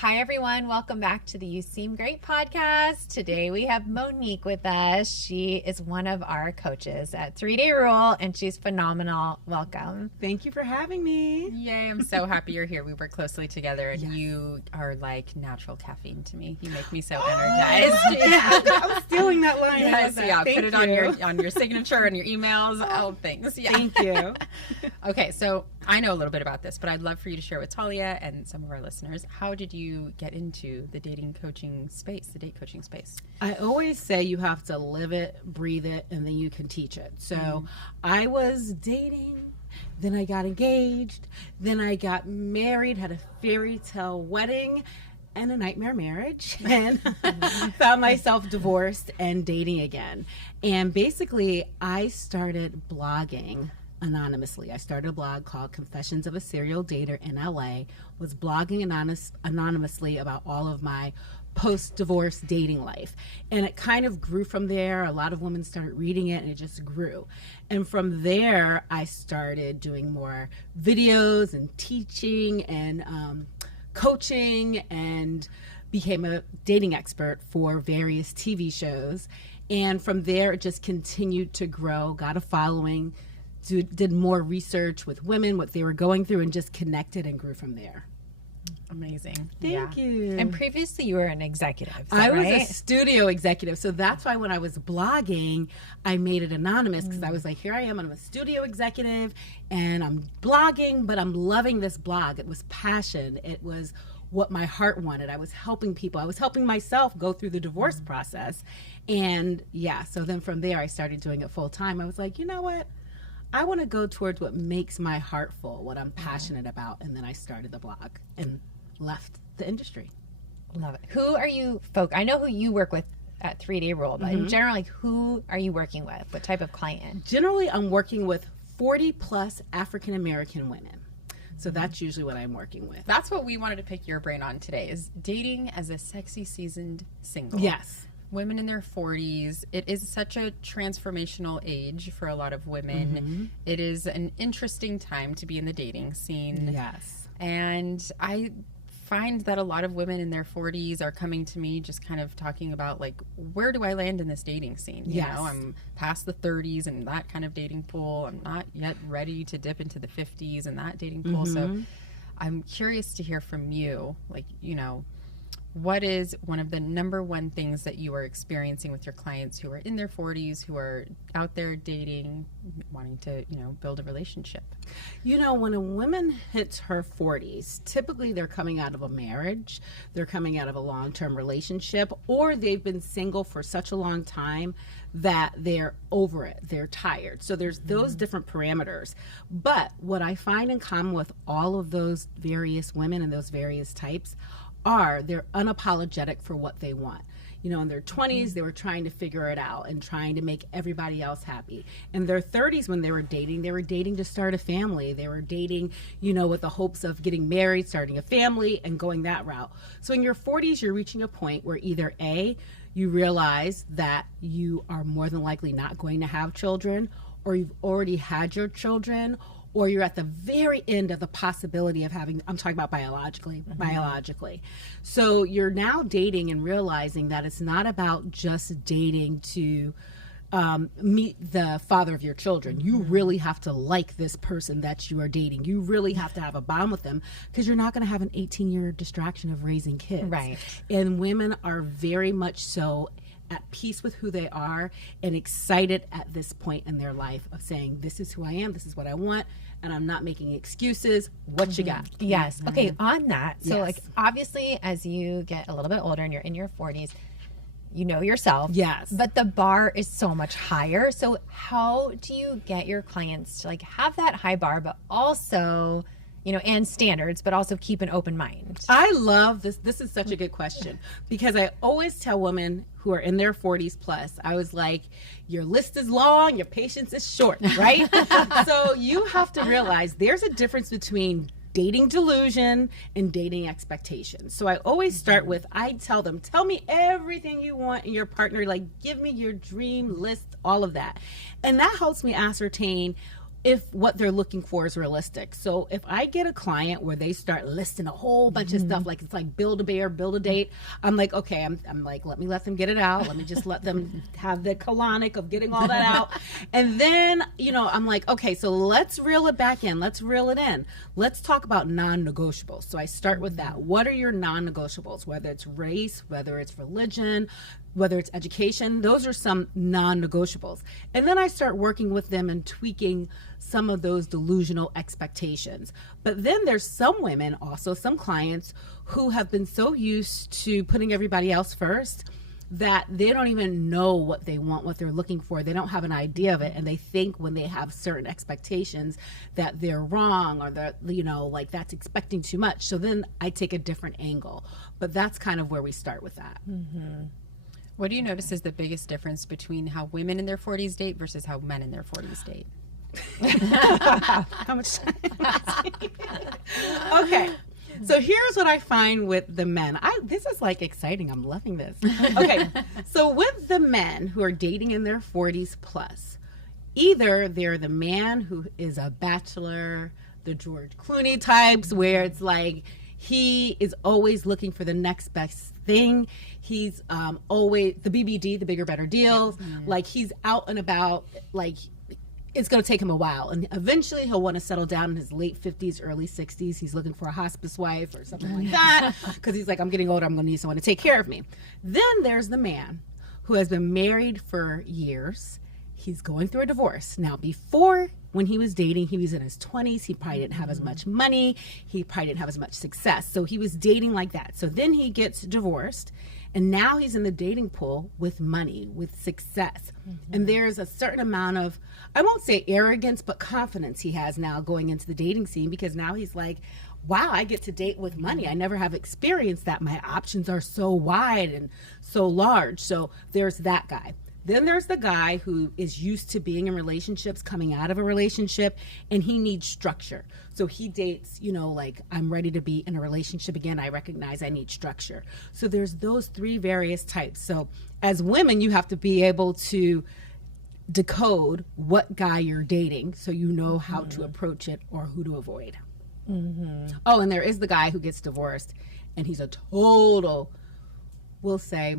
Hi, everyone. Welcome back to the You Seem Great podcast. Today we have Monique with us. She is one of our coaches at 3-Day Rule, and she's phenomenal. Welcome. Thank you for having me. Yay, I'm so happy you're here. We work closely together, and you are like natural caffeine to me. You make me so energized. I was stealing that line. Yes, yeah. Thank Put it you. on your signature and your emails, all things. Yeah. Thank you. Okay, so I know a little bit about this, but I'd love for you to share with Talia and some of our listeners. How did you get into the dating coaching space, the date coaching space? I always say you have to live it, breathe it, and then you can teach it. So I was dating, then I got engaged, then I got married, had a fairy tale wedding, and a nightmare marriage, and found myself divorced and dating again. And basically, I started blogging anonymously. I started a blog called Confessions of a Serial Dater in LA, was blogging anonymously about all of my post-divorce dating life. And it kind of grew from there. A lot of women started reading it and it just grew. And from there, I started doing more videos and teaching and coaching, and became a dating expert for various TV shows. And from there, it just continued to grow, got a following, did more research with women, what they were going through, and just connected and grew from there. Amazing. Thank you. And previously you were an executive. I was right? a studio executive. So that's why when I was blogging, I made it anonymous, because I was like, here I am, I'm a studio executive and I'm blogging, but I'm loving this blog. It was passion. It was what my heart wanted. I was helping people. I was helping myself go through the divorce process. And yeah, so then from there I started doing it full time. I was like, you know what? I want to go towards what makes my heart full, what I'm passionate about. And then I started the blog and left the industry. Love it. Who are you I know who you work with at 3-Day Rule, but in general, like, who are you working with? What type of client? Generally, I'm working with 40 plus African American women. So that's usually what I'm working with. That's what we wanted to pick your brain on today, is dating as a sexy seasoned single. Yes. Women in their 40s. It is such a transformational age for a lot of women. It is an interesting time to be in the dating scene. Yes. And I find that a lot of women in their 40s are coming to me just kind of talking about, like, where do I land in this dating scene? You know, I'm past the 30s and that kind of dating pool. I'm not yet ready to dip into the 50s and that dating pool. So I'm curious to hear from you, like, you know, what is one of the number one things that you are experiencing with your clients who are in their 40s, who are out there dating, wanting to, you know, build a relationship? You know, when a woman hits her 40s, typically they're coming out of a marriage, they're coming out of a long-term relationship, or they've been single for such a long time that they're over it, they're tired. So there's those different parameters. But what I find in common with all of those various women and those various types are they're unapologetic for what they want. You know, in their 20s, they were trying to figure it out and trying to make everybody else happy. In their 30s, when they were dating to start a family. They were dating, you know, with the hopes of getting married, starting a family, and going that route. So in your 40s, you're reaching a point where either A, you realize that you are more than likely not going to have children, or you've already had your children, or you're at the very end of the possibility of having, I'm talking about biologically. So you're now dating and realizing that it's not about just dating to meet the father of your children. You really have to like this person that you are dating. You really have to have a bond with them, because you're not going to have an 18-year distraction of raising kids. Right. And women are very much so at peace with who they are and excited at this point in their life of saying, this is who I am, this is what I want, and I'm not making excuses. What you got? Yes. Okay, on that. So, Yes. like, obviously, as you get a little bit older and you're in your 40s, you know yourself. Yes. But the bar is so much higher. So how do you get your clients to, like, have that high bar, but also, you know, and standards, but also keep an open mind? I love this. This is such a good question, because I always tell women who are in their 40s plus, I was like, your list is long, your patience is short, right? So you have to realize there's a difference between dating delusion and dating expectations. So I always start with, I tell them, tell me everything you want in your partner, like give me your dream list, all of that. And that helps me ascertain if what they're looking for is realistic. So if I get a client where they start listing a whole bunch of stuff, like it's like build a bear, build a date, I'm like, okay, I'm like, let me let them get it out. Let me just let them have the colonic of getting all that out. And then, you know, I'm like, okay, so let's reel it back in. Let's reel it in. Let's talk about non-negotiables. So I start with that. What are your non-negotiables? Whether it's race, whether it's religion, whether it's education, those are some non-negotiables. And then I start working with them and tweaking some of those delusional expectations. But then there's some women, also some clients, who have been so used to putting everybody else first that they don't even know what they want, what they're looking for. They don't have an idea of it. And they think when they have certain expectations that they're wrong, or that, you know, like that's expecting too much. So then I take a different angle. But that's kind of where we start with that. Mm-hmm. What do you notice is the biggest difference between how women in their 40s date versus how men in their 40s date? How much time? Okay. So here's what I find with the men. This is like exciting. I'm loving this. Okay. So with the men who are dating in their 40s plus, either they're the man who is a bachelor, the George Clooney types, where it's like he is always looking for the next best thing. He's always the BBD, the bigger, better deals. Like he's out and about, like it's going to take him a while. And eventually he'll want to settle down in his late 50s, early 60s. He's looking for a hospice wife or something like that. Because he's like, I'm getting older. I'm going to need someone to take care of me. Then there's the man who has been married for years. He's going through a divorce. Now, before, when he was dating, he was in his 20s. He probably didn't have as much money. He probably didn't have as much success. So he was dating like that. So then he gets divorced. And now he's in the dating pool with money, with success. And there's a certain amount of, I won't say arrogance, but confidence he has now going into the dating scene, because now he's like, wow, I get to date with money. I never have experienced that. My options are so wide and so large. So there's that guy. Then there's the guy who is used to being in relationships, coming out of a relationship, and he needs structure. So he dates, you know, like, I'm ready to be in a relationship again. I recognize I need structure. So there's those three various types. So as women, you have to be able to decode what guy you're dating so you know how to approach it or who to avoid. Oh, and there is the guy who gets divorced, and he's a total, we'll say,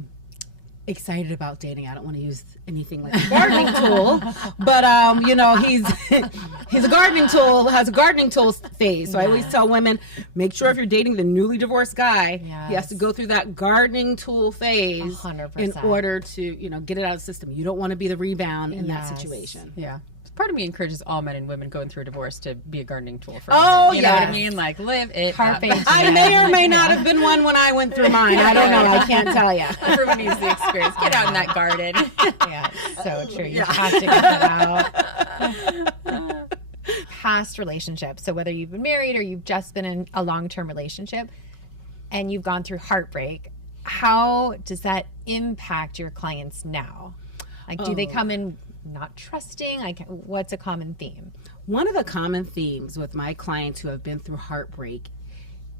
excited about dating. I don't want to use anything like a gardening tool, but you know, he's a gardening tool, has a gardening tool phase. So I always tell women, make sure if you're dating the newly divorced guy, he has to go through that gardening tool phase 100%. in order to, you know, get it out of the system. You don't want to be the rebound in that situation. Yeah. Part of me encourages all men and women going through a divorce to be a gardening tool for Oh, you know what I mean? Like, live it up. I may or may not have been one when I went through mine. I don't know. I can't tell you. Everyone needs the experience. Get out in that garden. Yeah, it's so true. You have to get that out. Past relationships. So whether you've been married or you've just been in a long-term relationship and you've gone through heartbreak, how does that impact your clients now? Like, do they come in not trusting? Like, what's a common theme? One of the common themes with my clients who have been through heartbreak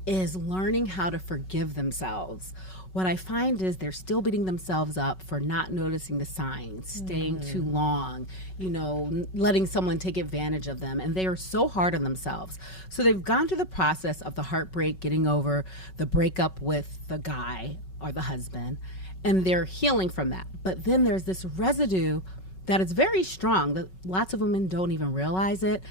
is learning how to forgive themselves. What I find is they're still beating themselves up for not noticing the signs, staying too long, you know, letting someone take advantage of them. And they are so hard on themselves. So they've gone through the process of the heartbreak, getting over the breakup with the guy or the husband, and they're healing from that. But then there's this residue that is very strong, that lots of women don't even realize it,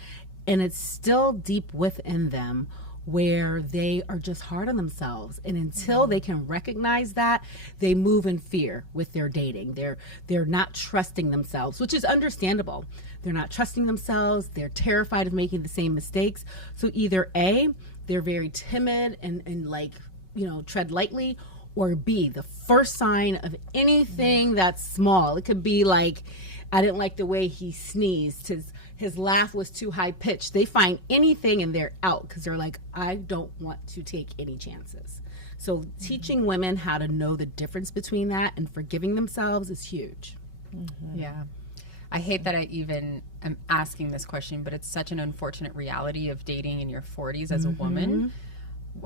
and it's still deep within them, where they are just hard on themselves. And until they can recognize that, they move in fear with their dating. They're not trusting themselves, which is understandable. They're not trusting themselves. They're terrified of making the same mistakes. So either A, they're very timid and like, you know, tread lightly, or B, the first sign of anything that's small. It could be like, I didn't like the way he sneezed. His laugh was too high pitched. They find anything and they're out because they're like, I don't want to take any chances. So teaching women how to know the difference between that and forgiving themselves is huge. Yeah. I hate that I even am asking this question, but it's such an unfortunate reality of dating in your 40s as a woman.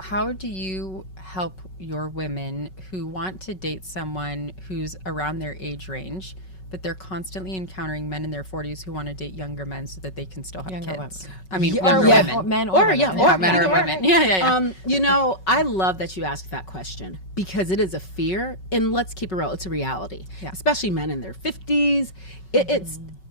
How do you help your women who want to date someone who's around their age range but they're constantly encountering men in their 40s who want to date younger men so that they can still have Younger kids. women. I mean, Yeah, younger yeah. women. Men or women. Men or women. Yeah. You know, I love that you asked that question because it is a fear, and let's keep it real, it's a reality. Yeah. Especially men in their 50s.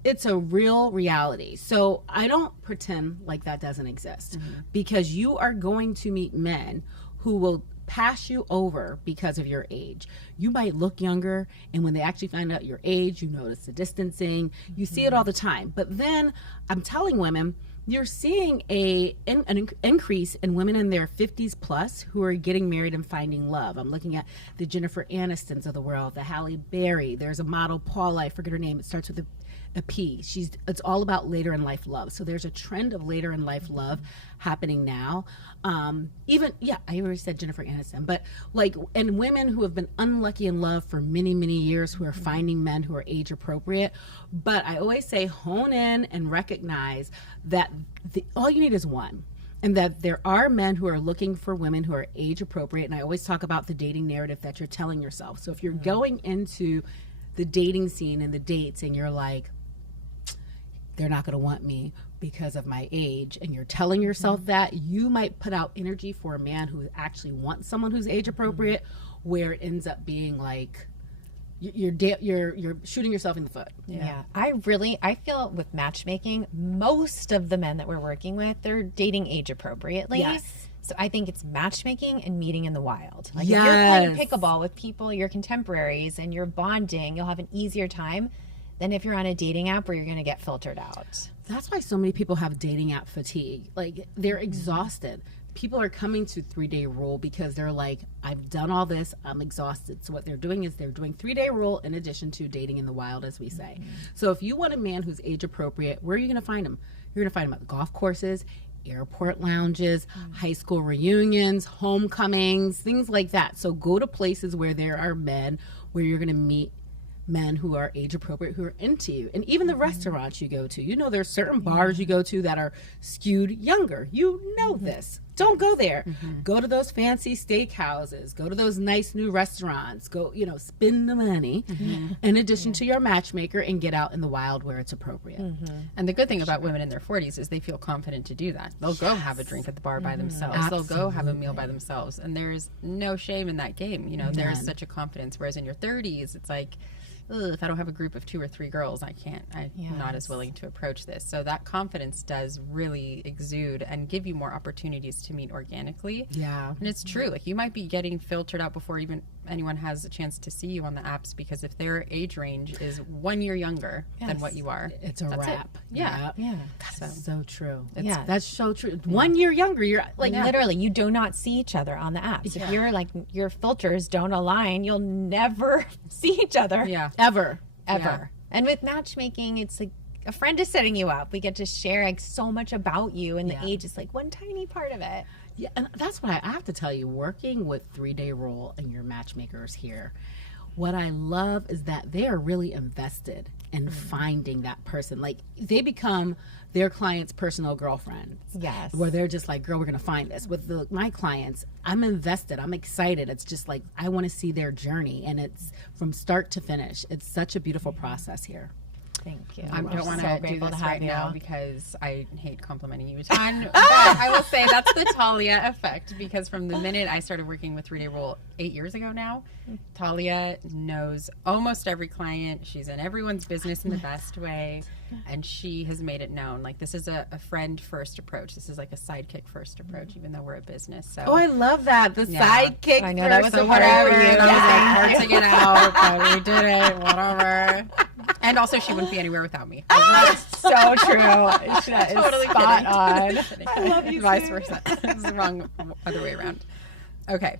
It's a real reality. So I don't pretend like that doesn't exist because you are going to meet men who will pass you over because of your age. You might look younger, and when they actually find out your age, you notice the distancing. You see it all the time. But then I'm telling women, you're seeing an increase in women in their 50s plus who are getting married and finding love. I'm looking at the Jennifer Anistons of the world, the Halle Berry. There's a model, Paula, I forget her name. It starts with a P. It's all about later in life love. So there's a trend of later in life love happening now. I already said Jennifer Aniston, but and women who have been unlucky in love for many, many years who are finding men who are age appropriate. But I always say hone in and recognize that all you need is one. And that there are men who are looking for women who are age appropriate. And I always talk about the dating narrative that you're telling yourself. So if you're going into the dating scene and the dates and you're like, they're not going to want me because of my age, and you're telling yourself that, you might put out energy for a man who actually wants someone who's age appropriate, where it ends up being like you're shooting yourself in the foot. Yeah. I feel with matchmaking, most of the men that we're working with, they're dating age appropriately. Yes. So I think it's matchmaking and meeting in the wild. Like Yes. if you're playing pickleball with people, your contemporaries, and you're bonding, you'll have an easier time than if you're on a dating app where you're going to get filtered out. That's why so many people have dating app fatigue. Like, they're exhausted. People are coming to 3-day rule because they're like, I've done all this, I'm exhausted. So what they're doing is they're doing 3-day rule in addition to dating in the wild, as we say. So if you want a man who's age appropriate, where are you going to find him? You're going to find him at golf courses, airport lounges, high school reunions, homecomings, things like that. So go to places where there are men, where you're going to meet men who are age appropriate, who are into you. And even the restaurants you go to, you know, there's certain bars you go to that are skewed younger. You know this. Don't go there. Go to those fancy steakhouses. Go to those nice new restaurants. Go, spend the money in addition to your matchmaker, and get out in the wild where it's appropriate. And the good thing about women in their 40s is they feel confident to do that. They'll go have a drink at the bar by themselves. Absolutely. They'll go have a meal by themselves. And there's no shame in that game. There's such a confidence. Whereas in your 30s, it's like, if I don't have a group of 2 or 3 girls, I'm not as willing to approach this. So that confidence does really exude and give you more opportunities to meet organically. Yeah. And it's true. Like, you might be getting filtered out before even anyone has a chance to see you on the apps, because if their age range is 1 year younger than what you are, it's a wrap. Yeah. Yep. That's so true. Yeah. That's so true. 1 year younger, you're like, Literally, you do not see each other on the apps. If you're like, your filters don't align, you'll never see each other. Yeah. ever. Ever. And with matchmaking, it's like a friend is setting you up. We get to share like so much about you, and the age is like one tiny part of it. Yeah, and that's what I have to tell you, working with 3-day rule and your matchmakers here, what I love is that they are really invested in finding that person. Like, they become their client's personal girlfriend. Yes. Where they're just like, girl, we're going to find this. With my clients, I'm invested. I'm excited. It's just like, I want to see their journey. And it's from start to finish. It's such a beautiful process here. Thank you. I don't want so to do grateful this to have right you. now because I hate complimenting you a ton. But I will say that's the Talia effect, because from the minute I started working with 3-day rule 8 years ago now, Talia knows almost every client. She's in everyone's business in the best way. And she has made it known, like, this is a friend first approach. This is like a sidekick first approach, even though we're a business. So Oh, I love that. The sidekick. I know, that was first. so hard for you. That was like hard to get out, but we did it. Whatever. And also, she wouldn't be anywhere without me. That's so true. That is Totally spot kidding. on. I love you, Vice too. versa. It's the wrong other way around. Okay.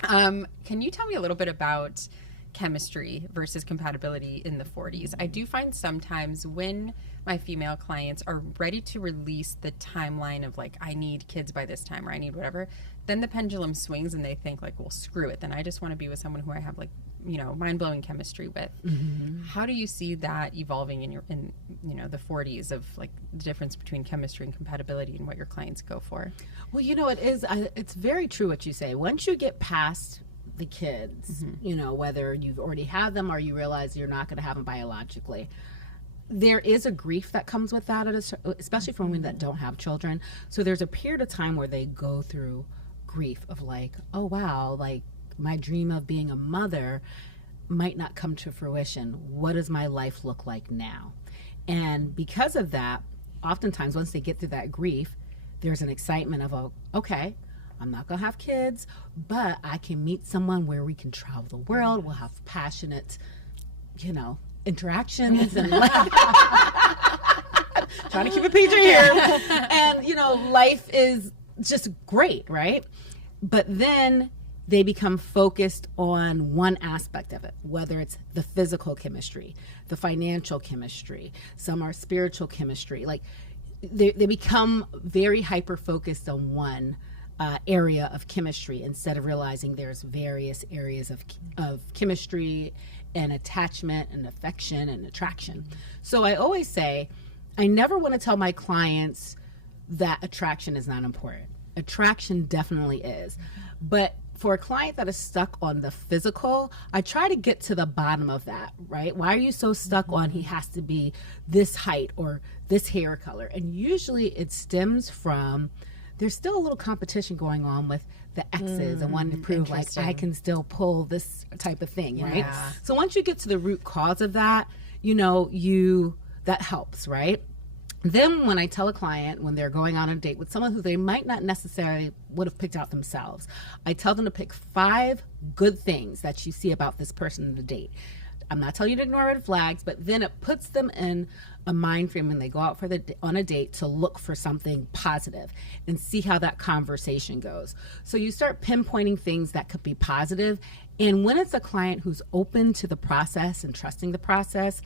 Can you tell me a little bit about chemistry versus compatibility in the 40s? I do find sometimes when my female clients are ready to release the timeline of like, I need kids by this time, or I need whatever, then the pendulum swings and they think like, well, screw it. Then I just want to be with someone who I have like, mind-blowing chemistry with. How do you see that evolving in the 40s, of like the difference between chemistry and compatibility and what your clients go for? Well, it is. It's very true what you say. Once you get past the kids, whether you've already had them or you realize you're not going to have them biologically. There is a grief that comes with that, especially for women that don't have children. So there's a period of time where they go through grief of like, oh, wow, like my dream of being a mother might not come to fruition. What does my life look like now? And because of that, oftentimes once they get through that grief, there's an excitement of, okay, I'm not going to have kids, but I can meet someone where we can travel the world. We'll have passionate, interactions and trying to keep it PG here. And, life is just great, right? But then they become focused on one aspect of it, whether it's the physical chemistry, the financial chemistry, some are spiritual chemistry. Like they become very hyper-focused on one area of chemistry instead of realizing there's various areas of chemistry and attachment and affection and attraction. So I always say, I never want to tell my clients that attraction is not important. Attraction definitely is. But for a client that is stuck on the physical, I try to get to the bottom of that, right? Why are you so stuck on he has to be this height or this hair color? And usually it stems from there's still a little competition going on with the exes and wanting to prove like I can still pull this type of thing, right? So once you get to the root cause of that, that helps, right? Then when I tell a client when they're going on a date with someone who they might not necessarily would have picked out themselves, I tell them to pick 5 good things that you see about this person in the date. I'm not telling you to ignore red flags, but then it puts them in a mind frame when they go out on a date to look for something positive and see how that conversation goes. So you start pinpointing things that could be positive. And when it's a client who's open to the process and trusting the process,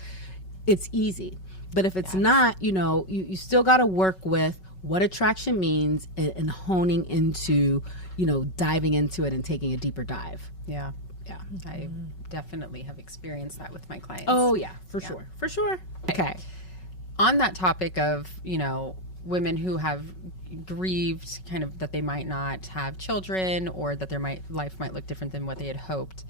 it's easy. But if it's not, you still got to work with what attraction means and honing into, diving into it and taking a deeper dive. Yeah. Yeah. I definitely have experienced that with my clients. Oh, yeah, for sure. Okay. On that topic of, women who have grieved kind of that they might not have children or that their life might look different than what they had hoped.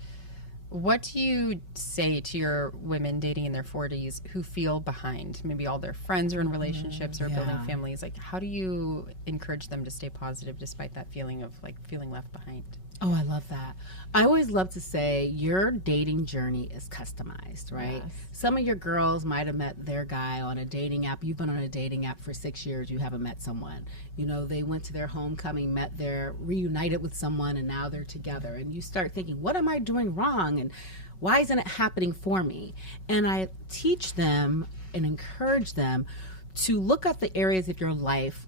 What do you say to your women dating in their 40s who feel behind? Maybe all their friends are in relationships or building families. Like, how do you encourage them to stay positive despite that feeling of like feeling left behind? Oh, I love that. I always love to say your dating journey is customized, right? Yes. Some of your girls might have met their guy on a dating app. You've been on a dating app for 6 years. You haven't met someone. They went to their homecoming, reunited with someone, and now they're together. And you start thinking, what am I doing wrong? And why isn't it happening for me? And I teach them and encourage them to look at the areas of your life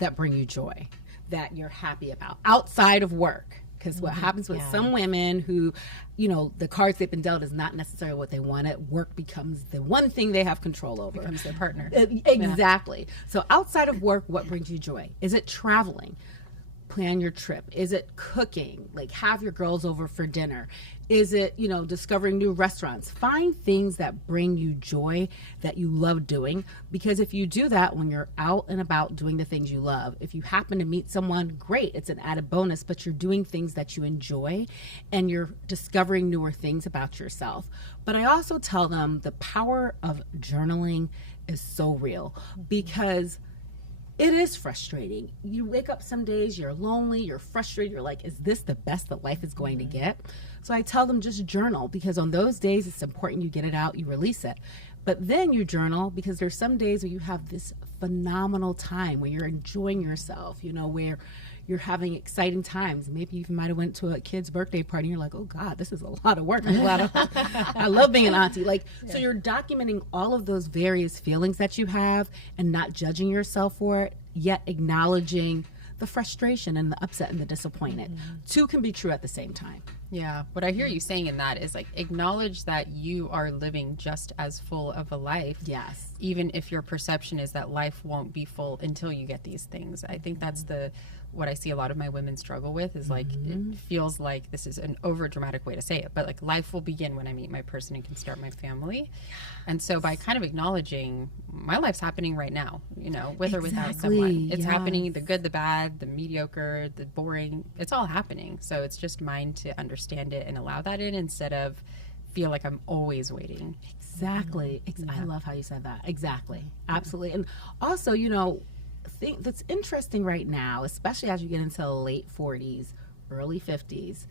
that bring you joy, that you're happy about outside of work. Because what happens with some women who, the cards they've been dealt is not necessarily what they wanted. Work becomes the one thing they have control over. Becomes their partner. Exactly. Yeah. So outside of work, what brings you joy? Is it traveling? Plan your trip. Is it cooking? Like have your girls over for dinner? Is it, discovering new restaurants? Find things that bring you joy, that you love doing. Because if you do that when you're out and about doing the things you love, if you happen to meet someone, great, it's an added bonus, but you're doing things that you enjoy and you're discovering newer things about yourself. But I also tell them the power of journaling is so real because it is frustrating. You wake up some days, you're lonely, you're frustrated, you're like, is this the best that life is going to get? So I tell them just journal because on those days it's important you get it out, you release it. But then you journal because there's some days where you have this phenomenal time where you're enjoying yourself, where you're having exciting times. Maybe you even might have went to a kid's birthday party and you're like, oh God, this is a lot of work. I love being an auntie. So you're documenting all of those various feelings that you have and not judging yourself for it, yet acknowledging the frustration and the upset and the disappointment. Two can be true at the same time. Yeah. What I hear you saying in that is acknowledge that you are living just as full of a life. Yes. Even if your perception is that life won't be full until you get these things. I think that's what I see a lot of my women struggle with is like, it feels like this is an over dramatic way to say it, but like life will begin when I meet my person and can start my family. And so by kind of acknowledging my life's happening right now, you know, with or without someone, it's happening, the good, the bad, the mediocre, the boring, it's all happening. So it's just mine to understand it and allow that in instead of feel like I'm always waiting. Exactly. I love how you said that. Exactly. Absolutely. And also, you know, think that's interesting right now, especially as you get into the late 40s, early 50s,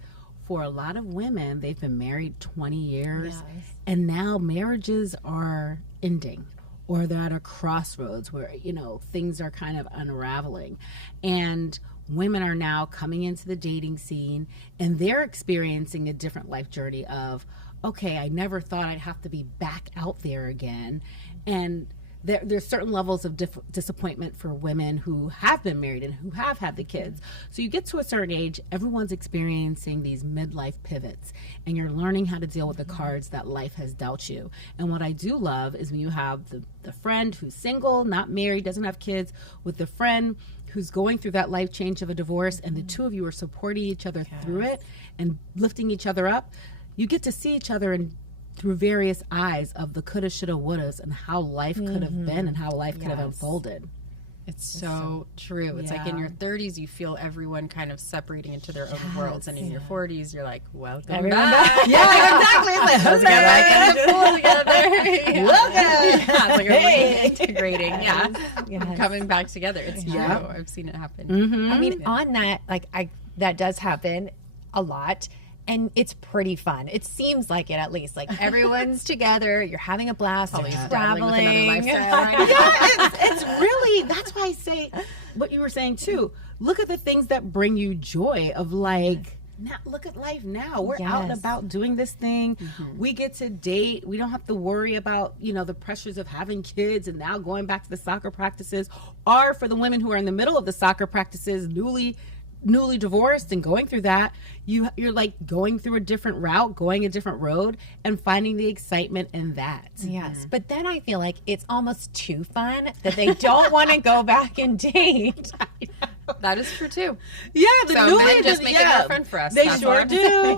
for a lot of women, they've been married 20 years and now marriages are ending, or they're at a crossroads where, you know, things are kind of unraveling. And women are now coming into the dating scene and they're experiencing a different life journey of, okay, I never thought I'd have to be back out there again. And there's certain levels of disappointment for women who have been married and who have had the kids. So you get to a certain age, everyone's experiencing these midlife pivots, and you're learning how to deal with the cards that life has dealt you. And what I do love is when you have the friend who's single, not married, doesn't have kids, with the friend who's going through that life change of a divorce, and the two of you are supporting each other through it and lifting each other up. You get to see each other and through various eyes of the coulda, shoulda, wouldas, and how life could have been and how life could have unfolded. It's so true. It's like in your 30s, you feel everyone kind of separating into their own worlds. And in your 40s, you're like, welcome back. Yeah, exactly. It's like, let's get back into school together. Welcome. Yeah, it's like everyone's integrating. Coming back together. It's true. I've seen it happen. I mean, on that, like, that does happen a lot. And it's pretty fun. It seems like it, at least. Like, everyone's together. You're having a blast. You're traveling. It's really, that's why I say what you were saying, too. Look at the things that bring you joy of, like, now, look at life now. We're out and about doing this thing. We get to date. We don't have to worry about, you know, the pressures of having kids and now going back to the soccer practices. Or for the women who are in the middle of the soccer practices, newly divorced and going through that, you're like going through a different route, going a different road, and finding the excitement in that. Yes, but then I feel like it's almost too fun that they don't want to go back and date. That is true too. Yeah, so men just make it more fun for us. They sure do.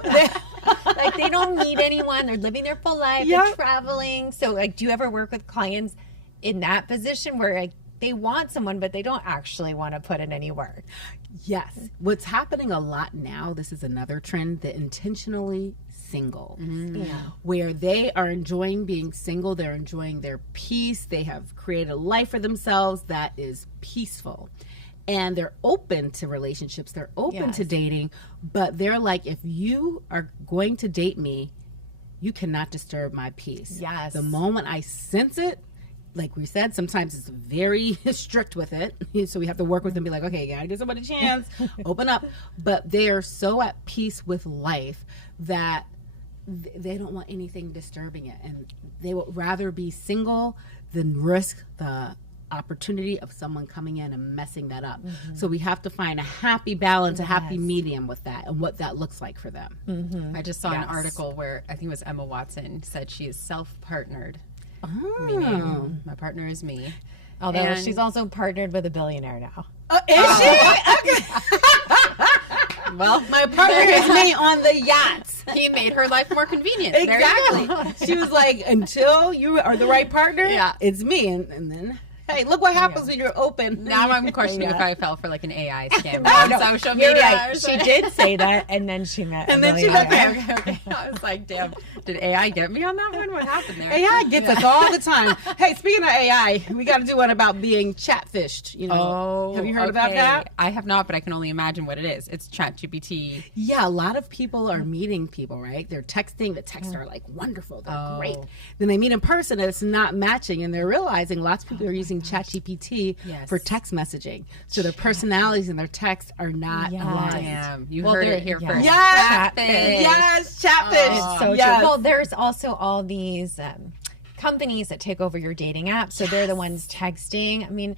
Like, they don't need anyone. They're living their full life. They're traveling. So, like, do you ever work with clients in that position where, like, they want someone, but they don't actually want to put in any work? Yes. What's happening a lot now, this is another trend, the intentionally single, where they are enjoying being single. They're enjoying their peace. They have created a life for themselves that is peaceful. And they're open to relationships. They're open to dating. But they're like, if you are going to date me, you cannot disturb my peace. Yes. The moment I sense it, like we said, sometimes it's very strict with it. So we have to work with them and be like, okay, gotta give somebody a chance, open up. But they are so at peace with life that they don't want anything disturbing it. And they would rather be single than risk the opportunity of someone coming in and messing that up. So we have to find a happy balance, a happy medium with that and what that looks like for them. I just saw an article where I think it was Emma Watson said she is self-partnered. Meaning, my partner is me. Although she's also partnered with a billionaire now. Is she? Okay. Well, my partner is me on the yachts. He made her life more convenient. Exactly. She was like, until you are the right partner, it's me. And then, hey, look what happens when you're open. Now I'm questioning if I fell for like an AI scam on social media. Right. She did say that, and then she met. And then she met okay. I was like, damn, did AI get me on that one? What happened there? AI gets us all the time. Hey, speaking of AI, we got to do one about being chatfished. You know, have you heard about that? I have not, but I can only imagine what it is. It's ChatGPT. Yeah, a lot of people are meeting people, right? They're texting. The texts are like wonderful. They're great. Then they meet in person, and it's not matching, and they're realizing lots of people are using ChatGPT for text messaging. So their personalities and their texts are not aligned. Damn, you heard it here first. Yes, Chatfish. yes, Chatfish. It's so true. Well, there's also all these companies that take over your dating app. So they're the ones texting. I mean,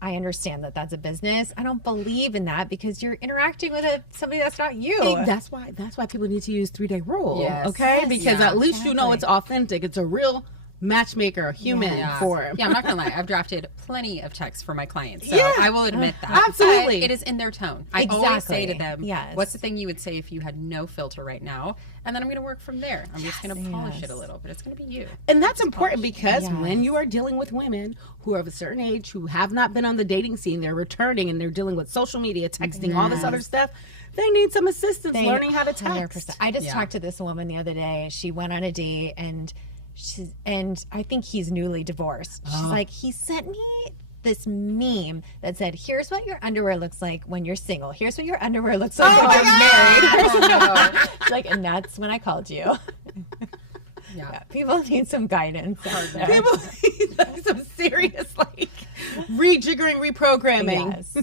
I understand that that's a business. I don't believe in that because you're interacting with somebody that's not you. That's why people need to use 3-day rule. Yes. Okay, Yes. because at least you know it's authentic. It's a real matchmaker, human form. Yeah, I'm not gonna lie. I've drafted plenty of texts for my clients, so Yeah. I will admit that. Absolutely. But it is in their tone. I always say to them, Yes. "What's the thing you would say if you had no filter right now?" And then I'm gonna work from there. I'm just gonna polish it a little, but it's gonna be you. And that's important because when you are dealing with women who are of a certain age, who have not been on the dating scene, they're returning and they're dealing with social media, texting, all this other stuff. They need some assistance learning how to text. 100%. I just talked to this woman the other day. She went on a date and I think he's newly divorced. She's like, he sent me this meme that said, "Here's what your underwear looks like when you're single. Here's what your underwear looks like when you're married." She's like, and that's when I called you. Yeah, people need some guidance. People need some serious, like, rejiggering, reprogramming. Yes,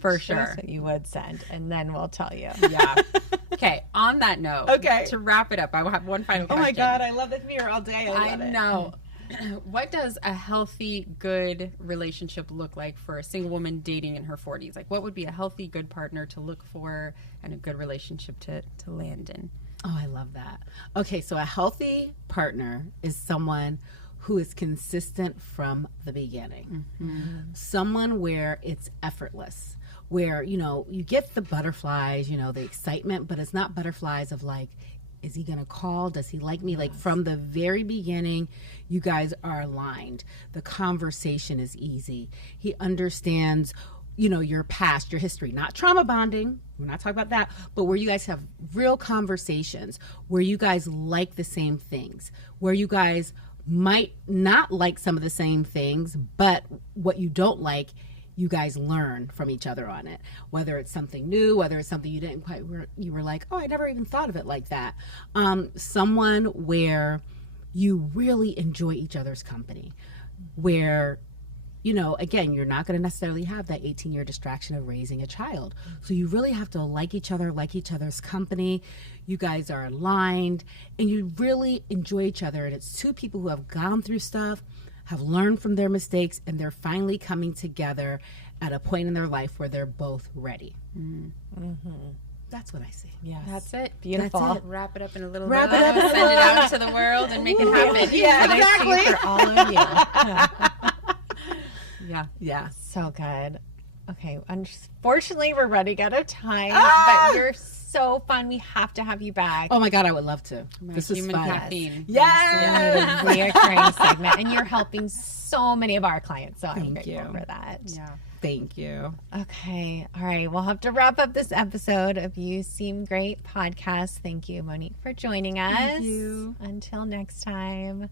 For sure. that's what you would send, and then we'll tell you. Yeah. Okay. On that note, to wrap it up, I will have one final question. Oh my God, I love this mirror all day. I love it. know. What does a healthy, good relationship look like for a single woman dating in her 40s? Like, what would be a healthy, good partner to look for and a good relationship to land in? Oh, I love that. Okay, so a healthy partner is someone who is consistent from the beginning. Someone where it's effortless, where, you know, you get the butterflies, you know, the excitement, but it's not butterflies of like, is he going to call? Does he like me? Like from the very beginning, you guys are aligned. The conversation is easy. He understands, you know, your past, your history, not trauma bonding. We're not talking about that, but where you guys have real conversations, where you guys like the same things, where you guys might not like some of the same things, but what you don't like, you guys learn from each other on it. Whether it's something new, whether it's something you didn't quite, you were like, oh, I never even thought of it like that. Someone where you really enjoy each other's company, where, you know, again, you're not going to necessarily have that 18-year distraction of raising a child. So you really have to like each other, like each other's company. You guys are aligned and you really enjoy each other. And it's two people who have gone through stuff, have learned from their mistakes, and they're finally coming together at a point in their life where they're both ready. That's what I see. Yes. That's it. Beautiful. That's it. Wrap it up in a little Wrap bow, it up in a send it out into the world and make it happen. Yeah, exactly. For all of you. Yeah. So good. Okay. Unfortunately, we're running out of time, but you're so fun. We have to have you back. Oh my God, I would love to. This is Human fun. caffeine. Yes. Reoccurring segment, and you're helping so many of our clients. So I'm Thank grateful you. for that. Yeah. Thank you. Okay. All right. We'll have to wrap up this episode of You Seem Great podcast. Thank you, Monique, for joining us. Thank you. Until next time.